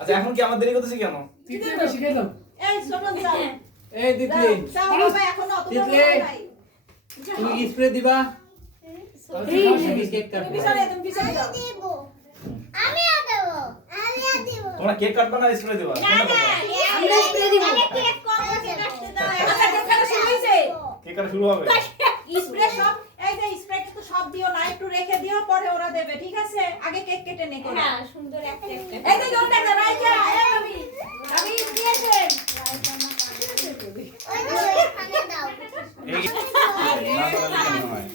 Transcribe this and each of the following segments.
আচ্ছা এখন কি আমার দেরি করতেছে কেন? তুমি স্প্রে দিবা? তোমরা কেক কাটবা না স্প্রে দিবা? কেক কাটা শুরু হবে। স্প্রে সব এই যে স্প্রে তো সব দিও না, একটু রেখে দিও, পরে ওরা দেবে, ঠিক আছে? আগে কেক কেটে নে। হ্যাঁ সুন্দর একটা এই যে জলটা দাঁড়াই যা। এই আমি দিয়েছে ওই যে এখানে দাও। এই না বলা হয়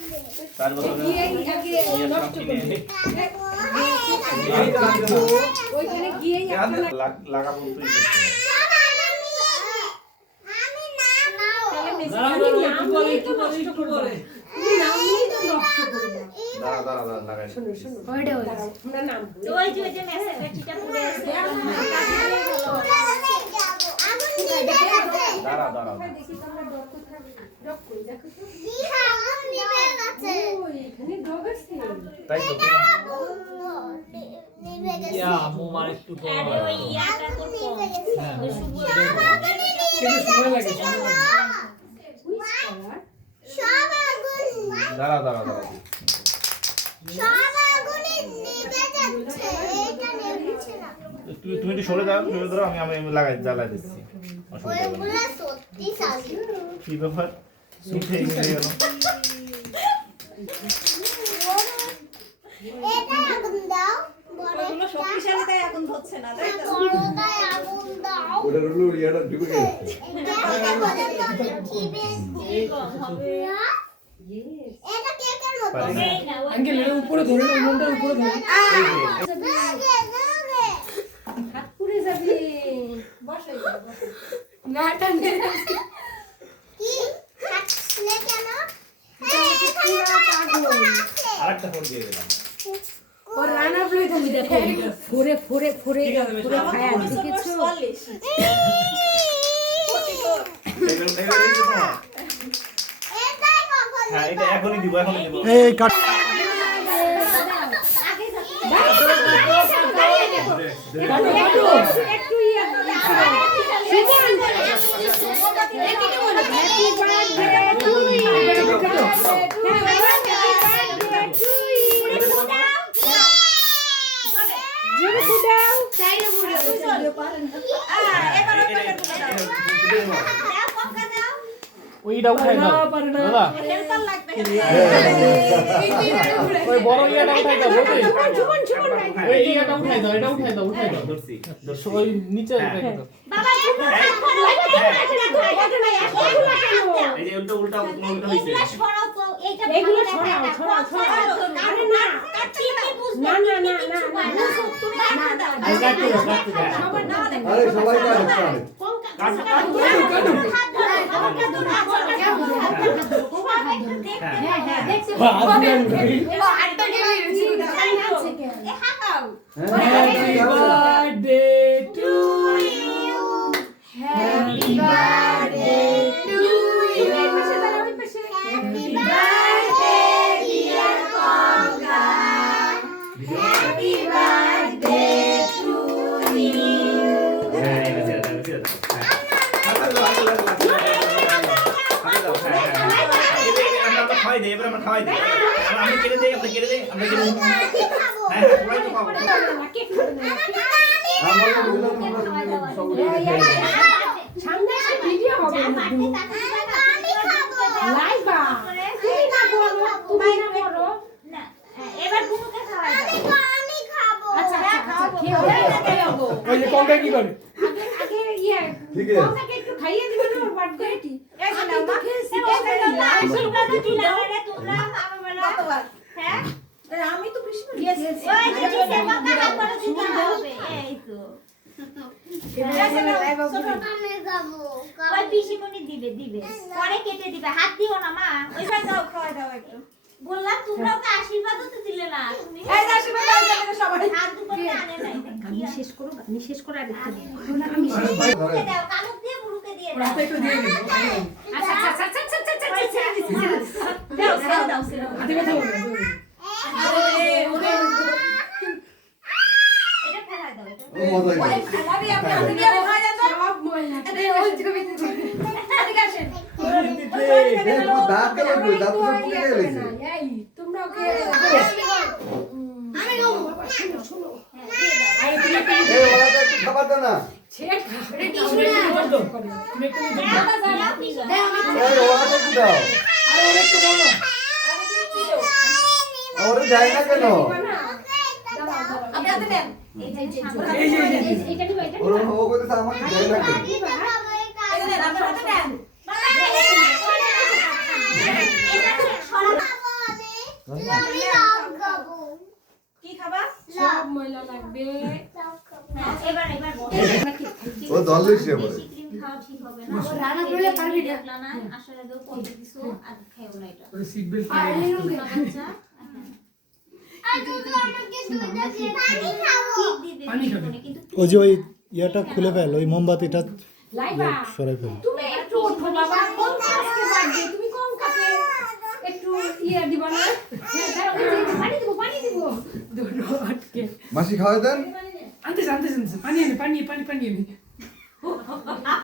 4 বছর আগে নষ্ট করে ওইখানে গিয়ে লাগাবো তুই করতে। দাঁড়া দাঁড়া দাঁড়া তুমি একটু সরে দাও, সরে দাও, আমি লাগাই জ্বালাই দিচ্ছি। কি ব্যাপার? সুখে মিলে গেল। শক্তিশালীটাই আগুন ধরছে না, তাই তো? ওটা হলো ইয়াটা ঢুকে গেছে। এটা কেকের মতো। আঙ্কেল এর উপরে ধরে না, মুন্ডার উপরে ধরে। হাত পুড়ে যাবে। বসে না টানে। কি? হাতলে কেন? আরেকটা ফোন দিয়ে দিলাম। ও রানা ফ্লোই তুমি দেখো। ফোরে ফোরে ফোরে ফোরে খায়া দেখেছো? হ্যাঁ এটা এখনই দিব, এখনই দিব। এই কাট একটু ইয়া সুমন এদিকে বলো হ্যাপি বার্থডে টু ইউ। ওইটা উঠাই দাও দাদা, ওই বড় ইয়াটা উঠাই দাও, ওই ইয়াটা উঠাই দাও, এটা উঠাই দাও, উঠাই দাও, ধরছি ওই নিচে উঠাই দাও। এই যে উল্টা উল্টা উল্টা হইছে। এগুলো ছড়াও ছড়াও ছড়াও। আরে না না না না না তুমি না দাও। সবার না দেখো। আরে সবাই কাটে কাটে। হ্যাঁ হ্যাঁ দেখছি। Happy birthday to you, happy birthday to you, happy birthday dear Konka, happy birthday to you. হ্যাঁ এটা ছেড়ে দাও, ছেড়ে দাও। আমরা খাওয়াই দেই, এবার আমরা খাওয়াই দেই। আমি কেটে দেই, আপনি কেটে দেই, আমরা কেটে দেই। হ্যাঁ সবাই তো খাবো। আমার বললাম সব সামনে এসে ভিডিও হবে না। আমি খাবো লাইভা। তুমি না বলো, তুমি না বলো না। এবার বুনুকে খাওয়াই দাও। আমি খাবো। আচ্ছা আচ্ছা খেও খেও। ওই যে কঙ্কা কি করে? আগে আগে ইয়ে ঠিক আছে। কঙ্কাকে একটু খাইয়ে দিবে না ওর বার্থডে টি। আমি তো খেয়েছি। তোমরা কি নাও রে তোমরা আমার বলা। হ্যাঁ আমি তো কৃষ্ণ ইয়েস ওই যে সেবা কাজ করে দিতে হবে এই তো। ওই পিসিমণি দিবে দিবে পরে কেটে দিবে, হাত দিও না মা। ওইখানে দাও খাওয়া দাও একটু। বললাম তোমরাও তো আশীর্বাদও তো দিলে না। তুমি এই আশীর্বাদ দাও সবাই। হাত দুটো আনে নাই। আমি শেষ করো আর একটু দিও। আমি শেষ করে দাও, কালুক দিয়ে বুড়ুকে দিয়ে রাতে একটু দিয়ে দিন আচ্ছা আচ্ছা আচ্ছা আচ্ছা আচ্ছা দাও দাও দাও হাতে কথা বলবে এটা ফেলা দাও এটা ও মজা হয়েছে ভাবি আপনি হাতে দিয়ে খাওয়া যান তো সব ময়লা আরে ওই ছবি এদিকে আসেন দেখো দাঁত গেল কই দাঁত সব পুড়ে গেছে এই তোমরা ওকে আমি খাবো শোনো শোনো হ্যাঁ দিয়ে দাও আরে তুমি একটু এই ওরা তো একটু খাবার দাও না ছেক রেডি শুনে তুমি একটু দাও দাও আপনি দাও এই ওরা তো একটু দাও আরে ওরে একটু দাও না আরে তুমি দাও ওরা যায় না কেন আপনি হাতে নেন এই যে এই যে এটা নিব এটা ওরা ও কইতে আমাকে যায় না কেন এই দেন আপনার হাতে নেন কি খাবা সব ময়লা লাগবে এবার ও দলিস রে বলে ক্রিম খাওয়া ঠিক হবে না ও রান্না করলে পারবি না আসলে তো কত কিছু আর খাইও না এটা ওরে সিট বেল্ট বাচ্চা পানি খাবে। ওই যে ওই ইয়াটা খুলে ফেল ওই মোমবাতিটা লাইবা সরাই ফেল তুমি একটু ওঠো বাবা কোন কাজকে বাড়বে তুমি কোন কাজে একটু ইয়ে দিবা না পানি দিব দুটো আটকে মাসি খাওয়াই দেন আনতে পানি এনে